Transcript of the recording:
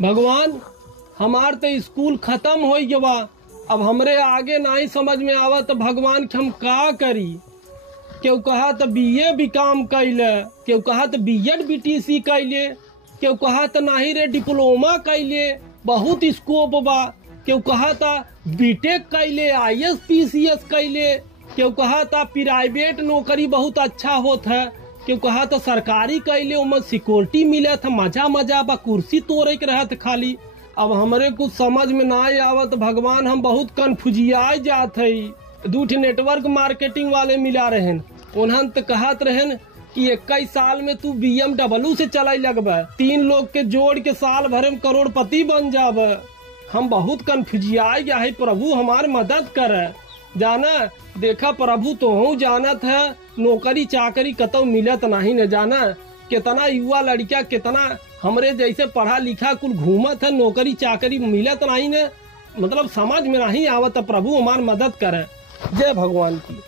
भगवान हमार तो स्कूल खत्म हो गया, अब हमरे आगे नहीं समझ में आवा तो भगवान के हम का करी। केहू कहा तो बीए बीकॉम कैले, केहू कहा तो बीएड बीटीसी कैले, केहू कहा तो नहीं रे डिप्लोमा कैले, बहुत स्कोप बा। केहू कहा था बीटेक कैले, आईएएस पीसीएस कैले, केहू कहा था प्राइवेट नौकरी बहुत अच्छा होता है, केहू कहा था सरकारी कैले उमें सिक्योरिटी मिले था, मजा मजा बा, कुर्सी तोड़े के रहत खाली। अब हमरे कुछ समझ में ना आवत भगवान, हम बहुत कन्फ्यूजिया जात है। दूठे नेटवर्क मार्केटिंग वाले मिला रहन, उन्हन तो कहत रहन कि 21 साल में तू BMW से चलाई लगब, 3 लोग के जोड़ के साल भर में करोड़पति बन जाब। हम बहुत कन्फ्यूजिया गया है, प्रभु हमार मदद करे। जाना देखा प्रभु तो हूँ जानत है, नौकरी चाकरी कतौ मिलत नहीं न। जाना कितना युवा लड़का कितना हमरे जैसे पढ़ा लिखा कुल घूमत है, नौकरी चाकरी मिलत नहीं न, मतलब समझ में नहीं आवत। प्रभु हमार मदद करे। जय भगवान की।